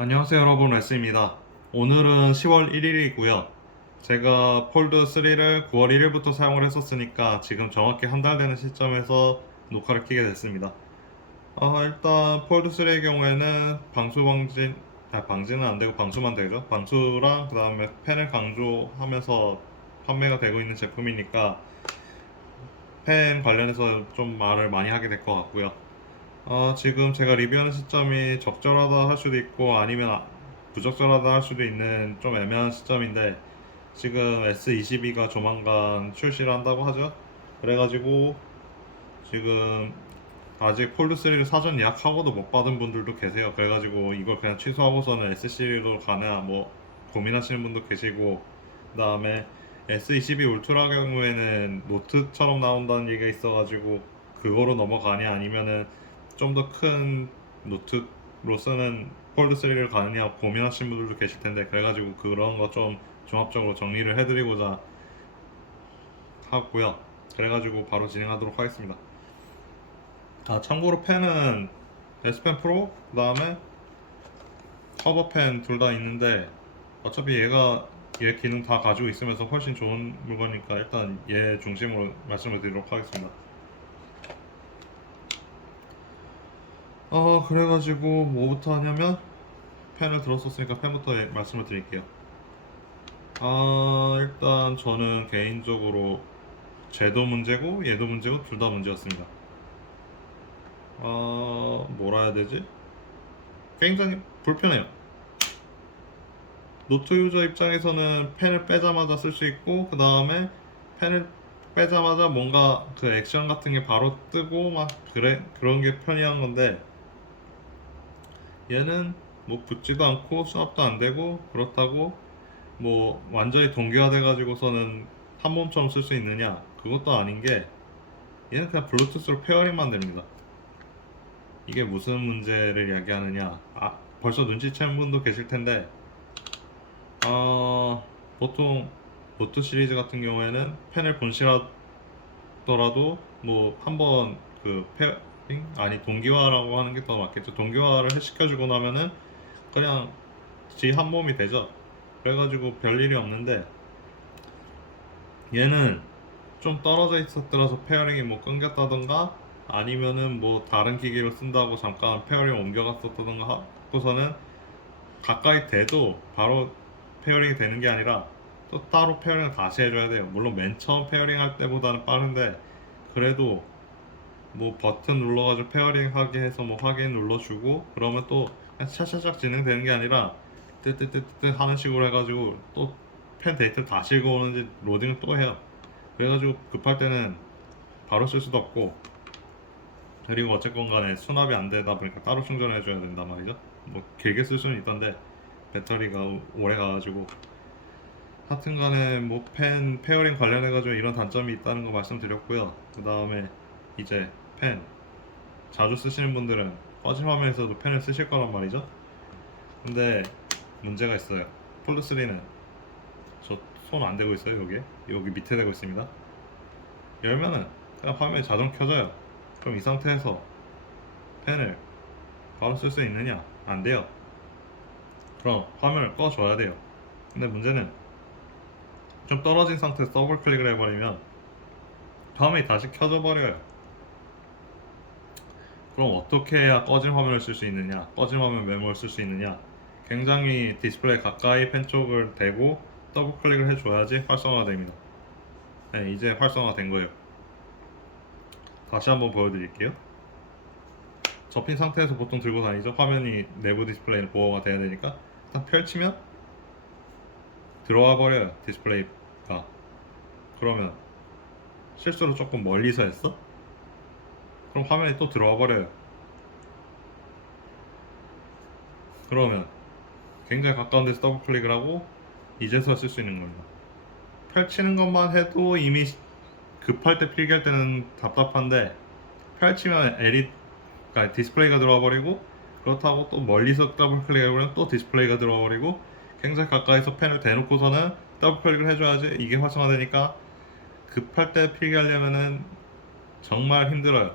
안녕하세요 여러분, 레스입니다. 오늘은 10월 1일이고요. 제가 폴드 3를 9월 1일부터 사용을 했었으니까 지금 정확히 한 달 되는 시점에서 녹화를 켜게 됐습니다. 일단 폴드 3의 경우에는 방지는 안 되고 방수만 되죠. 방수랑 그 다음에 펜을 강조하면서 판매가 되고 있는 제품이니까 펜 관련해서 좀 말을 많이 하게 될 것 같고요. 지금 제가 리뷰하는 시점이 적절하다 할 수도 있고 아니면 부적절하다 할 수도 있는 좀 애매한 시점인데, 지금 S22가 조만간 출시를 한다고 하죠. 그래가지고 지금 아직 폴드3를 사전 예약하고도 못 받은 분들도 계세요. 그래가지고 이걸 그냥 취소하고서는 S 시리즈로 가나 뭐 고민하시는 분도 계시고, 그 다음에 S22 울트라 경우에는 노트처럼 나온다는 얘기가 있어가지고 그거로 넘어가냐 아니면은 좀 더 큰 노트로 쓰는 폴드3를 가느냐 고민하시는 분들도 계실 텐데, 그래가지고 그런 거 좀 종합적으로 정리를 해드리고자 하고요. 그래가지고 바로 진행하도록 하겠습니다. 참고로 펜은 S펜 프로, 그 다음에 커버펜 둘 다 있는데 어차피 얘 기능 다 가지고 있으면서 훨씬 좋은 물건이니까 일단 얘 중심으로 말씀을 드리도록 하겠습니다. 그래가지고 뭐부터 하냐면 펜을 들었었으니까 펜부터 말씀을 드릴게요. 일단 저는 개인적으로 쟤도 문제고 얘도 문제고 둘 다 문제였습니다. 뭐라 해야 되지? 굉장히 불편해요. 노트 유저 입장에서는 펜을 빼자마자 쓸 수 있고, 그 다음에 펜을 빼자마자 뭔가 그 액션 같은 게 바로 뜨고 막 그런 게 편리한 건데, 얘는 뭐 붙지도 않고 수납도 안 되고, 그렇다고 뭐 완전히 동기화돼 가지고서는 한 몸처럼 쓸 수 있느냐, 그것도 아닌 게 얘는 그냥 블루투스로 페어링만 됩니다. 이게 무슨 문제를 이야기하느냐, 벌써 눈치챈 분도 계실 텐데, 보통 노트 시리즈 같은 경우에는 펜을 본실하더라도 뭐 한번 그 페어링 아니 동기화라고 하는 게 더 맞겠죠. 동기화를 시켜주고 나면은 그냥 지 한 몸이 되죠. 그래가지고 별일이 없는데, 얘는 좀 떨어져 있었더라서 페어링이 뭐 끊겼다던가 아니면은 뭐 다른 기기로 쓴다고 잠깐 페어링 옮겨갔었다던가 하고서는 가까이 돼도 바로 페어링이 되는 게 아니라 또 따로 페어링을 다시 해줘야 돼요. 물론 맨 처음 페어링 할 때보다는 빠른데, 그래도 뭐 버튼 눌러가지고 페어링 하게 해서 뭐 확인 눌러주고 그러면 또 그냥 차차차 진행되는 게 아니라 뜨뜨뜨뜨 하는 식으로 해가지고 또 펜 데이터를 다시 읽어오는지 로딩을 또 해요. 그래가지고 급할 때는 바로 쓸 수도 없고, 그리고 어쨌건 간에 수납이 안 되다 보니까 따로 충전해 줘야 된단 말이죠. 뭐 길게 쓸 수는 있던데 배터리가 오래 가가지고, 하여튼 간에 뭐 펜 페어링 관련해 가지고 이런 단점이 있다는 거 말씀드렸고요. 그 다음에 이제 펜 자주 쓰시는 분들은 꺼진 화면에서도 펜을 쓰실 거란 말이죠. 근데 문제가 있어요. 폴드3는 저 손 안 대고 있어요. 여기 밑에 대고 있습니다. 열면은 그냥 화면이 자동 켜져요. 그럼 이 상태에서 펜을 바로 쓸 수 있느냐? 안 돼요. 그럼 화면을 꺼줘야 돼요. 근데 문제는 좀 떨어진 상태에서 더블 클릭을 해버리면 화면이 다시 켜져 버려요. 그럼 어떻게 해야 꺼진 화면을 쓸 수 있느냐, 꺼진 화면 메모를 쓸 수 있느냐? 굉장히 디스플레이 가까이 펜 쪽을 대고 더블 클릭을 해줘야지 활성화됩니다. 네, 이제 활성화된 거예요. 다시 한번 보여드릴게요. 접힌 상태에서 보통 들고 다니죠. 화면이 내부 디스플레이는 보호가 돼야 되니까 딱 펼치면 들어와 버려요, 디스플레이가. 그러면 실수로 조금 멀리서 했어? 그럼 화면이 또 들어와 버려요. 그러면 굉장히 가까운 데서 더블 클릭을 하고 이제서 쓸 수 있는 겁니다. 펼치는 것만 해도 이미 급할 때 필기할 때는 답답한데, 펼치면 그러니까 디스플레이가 들어와 버리고, 그렇다고 또 멀리서 더블 클릭해보면 또 디스플레이가 들어와 버리고, 굉장히 가까이서 펜을 대놓고서는 더블 클릭을 해줘야지 이게 활성화되니까 급할 때 필기하려면은 정말 힘들어요.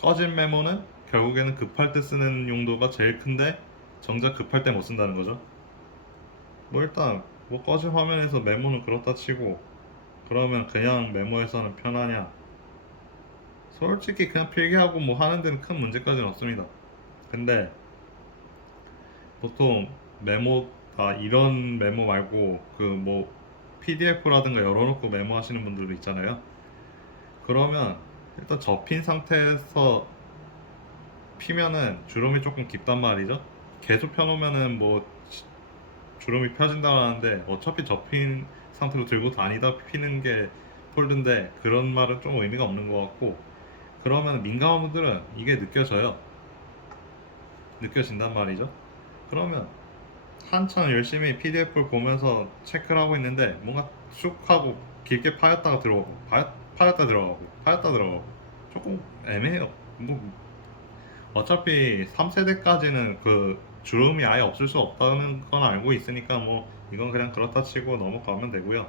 꺼진 메모는 결국에는 급할 때 쓰는 용도가 제일 큰데, 정작 급할 때 못 쓴다는 거죠. 뭐 일단 뭐 꺼진 화면에서 메모는 그렇다 치고, 그러면 그냥 메모해서는 편하냐? 솔직히 그냥 필기하고 뭐 하는 데는 큰 문제까지는 없습니다. 근데 보통 메모, 이런 메모 말고 그 뭐 PDF라든가 열어놓고 메모하시는 분들도 있잖아요. 그러면 일단 접힌 상태에서 피면은 주름이 조금 깊단 말이죠. 계속 펴놓으면은 뭐 주름이 펴진다고 하는데, 어차피 접힌 상태로 들고 다니다 피는 게 폴드인데 그런 말은 좀 의미가 없는 것 같고, 그러면 민감한 분들은 이게 느껴진단 말이죠. 그러면 한참 열심히 PDF를 보면서 체크를 하고 있는데 뭔가 쭉 하고 길게 파였다가 들어오고 파였다 들어가고 파였다 들어가고 조금 애매해요. 뭐 어차피 3세대까지는 그 주름이 아예 없을 수 없다는 건 알고 있으니까 뭐 이건 그냥 그렇다 치고 넘어가면 되고요.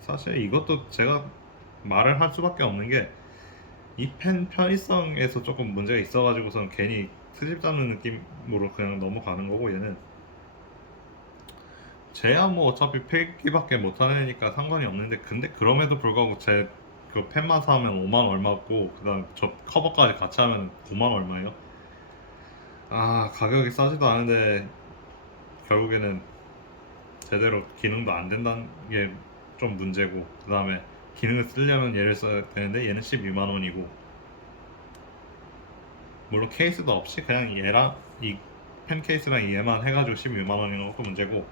사실 이것도 제가 말을 할 수밖에 없는 게, 이 펜 편의성에서 조금 문제가 있어가지고선 괜히 트집 잡는 느낌으로 그냥 넘어가는 거고, 얘는 쟤야 뭐 어차피 필기밖에 못하는 애니까 상관이 없는데, 근데 그럼에도 불구하고 제 그 펜만 사면 5만 얼마고, 그 다음 저 커버까지 같이 하면 9만 얼마예요. 아, 가격이 싸지도 않은데 결국에는 제대로 기능도 안 된다는 게 좀 문제고, 그 다음에 기능을 쓰려면 얘를 써야 되는데 얘는 12만 원이고, 물론 케이스도 없이 그냥 얘랑 이 펜 케이스랑 얘만 해가지고 12만 원인 것도 문제고,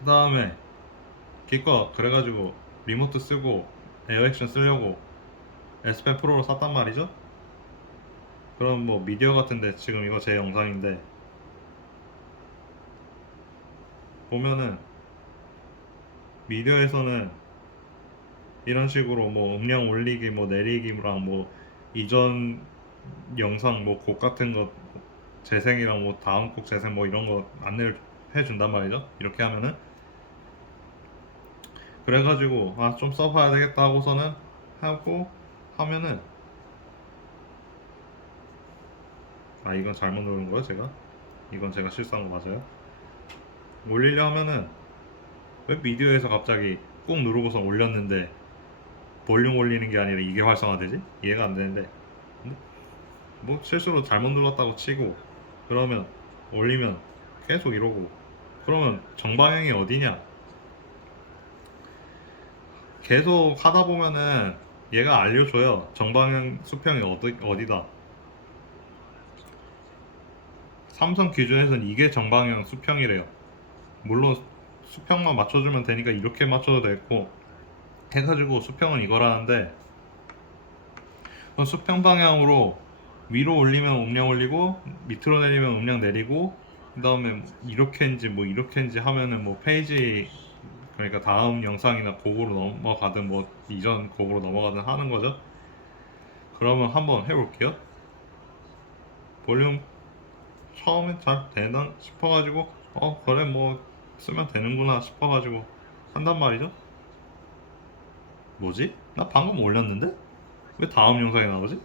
그 다음에 기껏 그래가지고 리모트 쓰고 에어 액션 쓰려고 S펜 프로로 샀단 말이죠. 그럼 뭐 미디어 같은데, 지금 이거 제 영상인데 보면은 미디어에서는 이런 식으로 뭐 음량 올리기 뭐 내리기랑 뭐 이전 영상 뭐 곡 같은 거 재생이랑 뭐 다음 곡 재생 뭐 이런 거 안내를 해준단 말이죠. 이렇게 하면은, 그래가지고 아 좀 써봐야 되겠다 하고서는 하고 하면은, 아 이건 잘못 누른 거예요 제가. 이건 제가 실수한 거 맞아요. 올리려 하면은 왜 미디어에서 갑자기 꾹 누르고서 올렸는데 볼륨 올리는 게 아니라 이게 활성화되지? 이해가 안 되는데, 뭐, 뭐 실수로 잘못 눌렀다고 치고 그러면 올리면 계속 이러고, 그러면 정방향이 어디냐? 계속 하다 보면은 얘가 알려줘요. 정방향 수평이 어디다. 삼성 기준에서는 이게 정방향 수평이래요. 물론 수평만 맞춰주면 되니까 이렇게 맞춰도 되고 해가지고 수평은 이거라는데, 수평 방향으로 위로 올리면 음량 올리고 밑으로 내리면 음량 내리고, 그 다음에 이렇게인지 뭐 이렇게인지 하면은 뭐 페이지, 그러니까 다음 영상이나 곡으로 넘어가든 뭐 이전 곡으로 넘어가든 하는 거죠. 그러면 한번 해볼게요. 볼륨 처음에 잘 되나 싶어가지고 그래 뭐 쓰면 되는구나 싶어가지고 한단 말이죠. 뭐지? 나 방금 올렸는데? 왜 다음 영상에 나오지?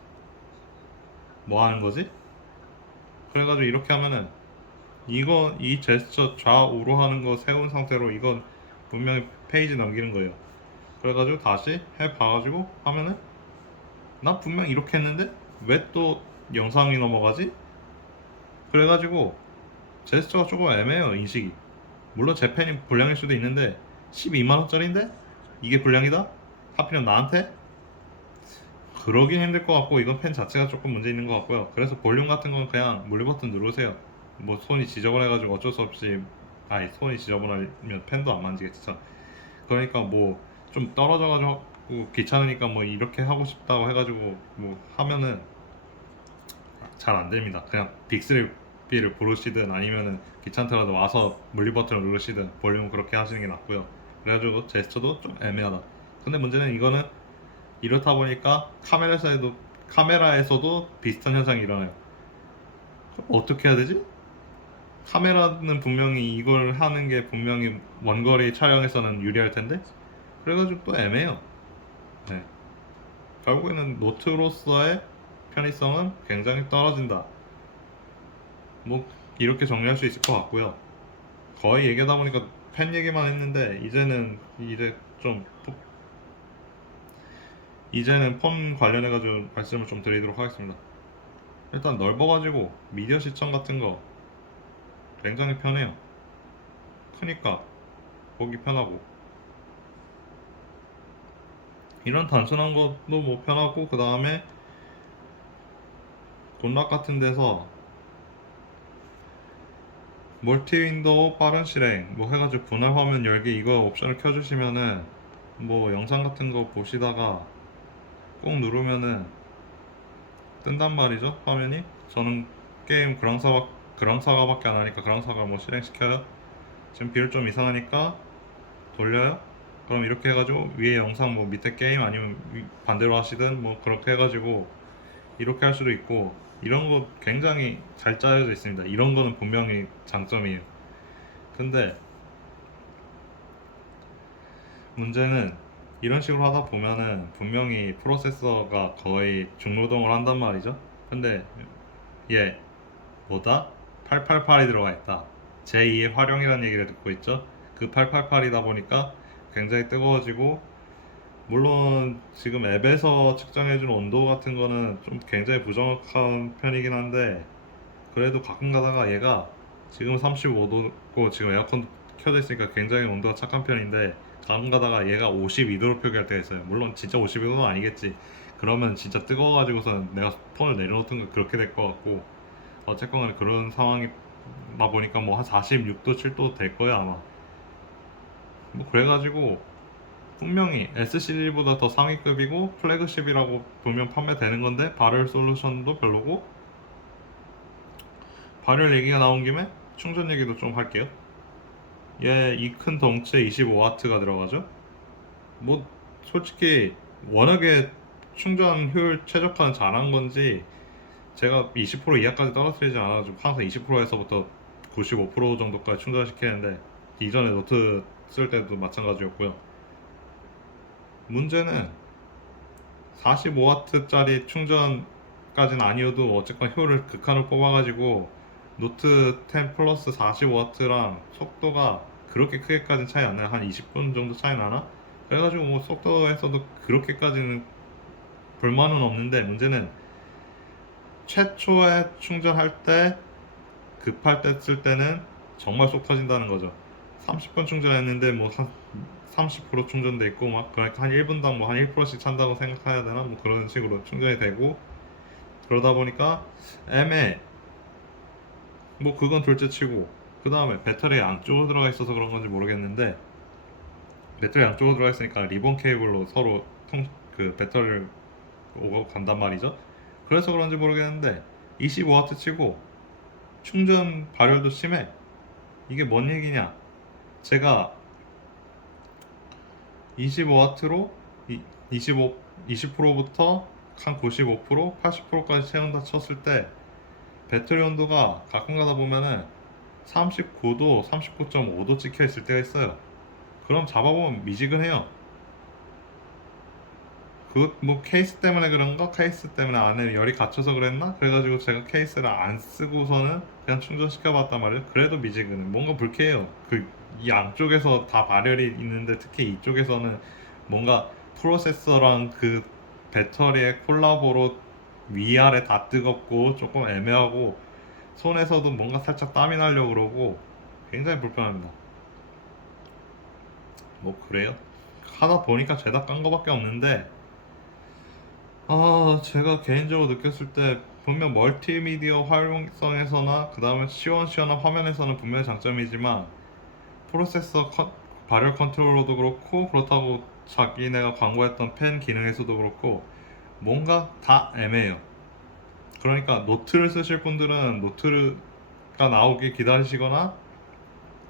뭐 하는 거지? 그래가지고 이렇게 하면은, 이 제스처 좌우로 하는 거 세운 상태로 이건 분명히 페이지 넘기는 거예요. 그래가지고 다시 해봐가지고 하면은, 나 분명 이렇게 했는데 왜 또 영상이 넘어가지? 그래가지고 제스처가 조금 애매해요, 인식이. 물론 제 펜이 불량일 수도 있는데 12만원짜리인데 이게 불량이다? 하필이면 나한테? 그러긴 힘들 것 같고, 이건 펜 자체가 조금 문제 있는 것 같고요. 그래서 볼륨 같은 건 그냥 물리 버튼 누르세요. 뭐 손이 지저분해가지고 어쩔 수 없이, 아니 손이 지저분하면 펜도 안 만지겠지 참. 그러니까 뭐 좀 떨어져가지고 귀찮으니까 뭐 이렇게 하고 싶다고 해가지고 뭐 하면은 잘 안 됩니다. 그냥 빅스비를 부르시든 아니면은 귀찮더라도 와서 물리 버튼을 누르시든 볼륨 그렇게 하시는 게 낫고요. 그래가지고 제스처도 좀 애매하다. 근데 문제는 이거는 이렇다 보니까 카메라에서도 비슷한 현상이 일어나요. 그럼 어떻게 해야 되지? 카메라는 분명히 이걸 하는 게 분명히 원거리 촬영에서는 유리할 텐데, 그래가지고 또 애매해요. 네. 결국에는 노트로서의 편의성은 굉장히 떨어진다. 뭐 이렇게 정리할 수 있을 것 같고요. 거의 얘기하다 보니까 펜 얘기만 했는데 이제는 폰 관련해가지고 말씀을 좀 드리도록 하겠습니다. 일단 넓어가지고 미디어 시청 같은 거 굉장히 편해요. 크니까 보기 편하고 이런 단순한 것도 뭐 편하고, 그 다음에 곤락 같은 데서 멀티 윈도우 빠른 실행 뭐 해가지고 분할 화면 열기 이거 옵션을 켜주시면은 뭐 영상 같은 거 보시다가 꼭 누르면은 뜬단 말이죠, 화면이. 저는 게임 그랑사가밖에 안 하니까 그랑사가 뭐 실행시켜요. 지금 비율 좀 이상하니까 돌려요. 그럼 이렇게 해가지고 위에 영상 뭐 밑에 게임 아니면 반대로 하시든 뭐 그렇게 해가지고 이렇게 할 수도 있고, 이런 거 굉장히 잘 짜여져 있습니다. 이런 거는 분명히 장점이에요. 근데 문제는 이런 식으로 하다 보면은 분명히 프로세서가 거의 중노동을 한단 말이죠. 근데 얘 뭐다? 888이 들어가 있다. 제2의 활용이라는 얘기를 듣고 있죠. 그 888이다 보니까 굉장히 뜨거워지고, 물론 지금 앱에서 측정해주는 온도 같은 거는 좀 굉장히 부정확한 편이긴 한데, 그래도 가끔 가다가 얘가 지금 35도고 지금 에어컨 켜져 있으니까 굉장히 온도가 착한 편인데, 가끔 가다가 얘가 52도로 표기할 때가 있어요. 물론 진짜 52도는 아니겠지. 그러면 진짜 뜨거워가지고선 내가 폰을 내려놓던가 그렇게 될 것 같고, 어쨌거나 그런 상황이다 보니까 뭐 한 46도 7도 될 거야 아마. 뭐 그래가지고 분명히 S 시리즈보다 더 상위급이고 플래그십이라고 보면 판매되는 건데, 발열 솔루션도 별로고. 발열 얘기가 나온 김에 충전 얘기도 좀 할게요. 얘 이 큰 덩치에 25W가 들어가죠. 뭐 솔직히 워낙에 충전 효율 최적화는 잘한 건지 제가 20% 이하까지 떨어뜨리지 않아가지고 항상 20%에서부터 95% 정도까지 충전시키는데, 이전에 노트 쓸 때도 마찬가지였고요. 문제는 45W짜리 충전까지는 아니어도 어쨌건 효율을 극한으로 뽑아가지고 노트 10 플러스 45W랑 속도가 그렇게 크게까지는 차이 안 나요. 한 20분 정도 차이 나나? 그래가지고 뭐 속도에서도 그렇게까지는 불만은 없는데, 문제는 최초에 충전할 때 급할 때 쓸 때는 정말 쏙 터진다는 거죠. 30분 충전했는데 뭐 한 30% 충전돼 있고, 막 그러니까 한 1분당 뭐 한 1%씩 찬다고 생각해야 되나, 뭐 그런 식으로 충전이 되고, 그러다 보니까 애매. 뭐 그건 둘째치고, 그 다음에 배터리 양쪽으로 들어가 있어서 그런 건지 모르겠는데, 배터리 양쪽으로 들어가 있으니까 리본 케이블로 서로 그 배터리를 오고 간단 말이죠. 그래서 그런지 모르겠는데 25W 치고 충전 발열도 심해. 이게 뭔 얘기냐? 제가 25W로 20%부터 한 95%, 80%까지 채운다 쳤을 때 배터리 온도가 가끔 가다 보면은 39도, 39.5도 찍혀 있을 때가 있어요. 그럼 잡아보면 미지근해요. 그 뭐 케이스 때문에 그런가? 케이스 때문에 안에 열이 갇혀서 그랬나? 그래가지고 제가 케이스를 안 쓰고서는 그냥 충전시켜 봤단 말이에요. 그래도 미지근해. 뭔가 불쾌해요. 그 이 양쪽에서 다 발열이 있는데 특히 이쪽에서는 뭔가 프로세서랑 그 배터리의 콜라보로 위아래 다 뜨겁고 조금 애매하고, 손에서도 뭔가 살짝 땀이 나려고 그러고 굉장히 불편합니다. 뭐 그래요. 하다 보니까 죄다 깐 거밖에 없는데, 제가 개인적으로 느꼈을 때 분명 멀티미디어 활용성에서나 그 다음에 시원시원한 화면에서는 분명히 장점이지만, 프로세서 발열 컨트롤러도 그렇고, 그렇다고 자기네가 광고했던 펜 기능에서도 그렇고 뭔가 다 애매해요. 그러니까 노트를 쓰실 분들은 노트가 나오길 기다리시거나,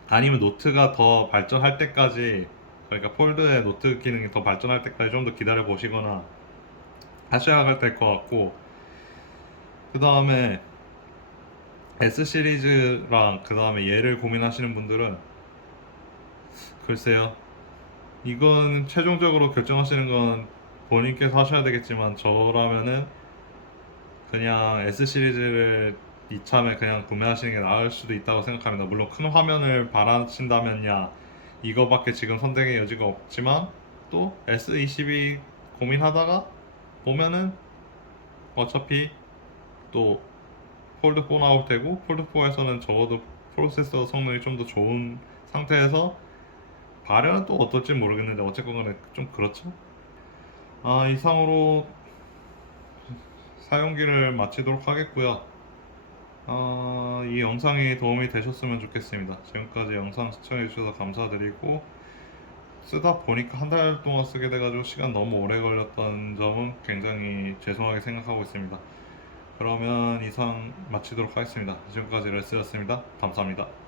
아니면 노트가 더 발전할 때까지, 그러니까 폴드의 노트 기능이 더 발전할 때까지 좀 더 기다려 보시거나 하셔야 될 것 같고, 그 다음에 S 시리즈랑 그 다음에 얘를 고민하시는 분들은 글쎄요, 이건 최종적으로 결정하시는 건 본인께서 하셔야 되겠지만, 저라면은 그냥 S 시리즈를 이참에 그냥 구매하시는 게 나을 수도 있다고 생각합니다. 물론 큰 화면을 바라신다면야 이거밖에 지금 선택의 여지가 없지만 또 S22 고민하다가 보면은 어차피 또 폴드 4 나올 테고 폴드 4에서는 적어도 프로세서 성능이 좀 더 좋은 상태에서 발열은 또 어떨지 모르겠는데 어쨌건 간에 좀 그렇죠. 이상으로 사용기를 마치도록 하겠고요. 이 영상이 도움이 되셨으면 좋겠습니다. 지금까지 영상 시청해주셔서 감사드리고 쓰다 보니까 한 달 동안 쓰게 돼가지고 시간 너무 오래 걸렸던 점은 굉장히 죄송하게 생각하고 있습니다. 그러면 이상 마치도록 하겠습니다. 지금까지 레스였습니다. 감사합니다.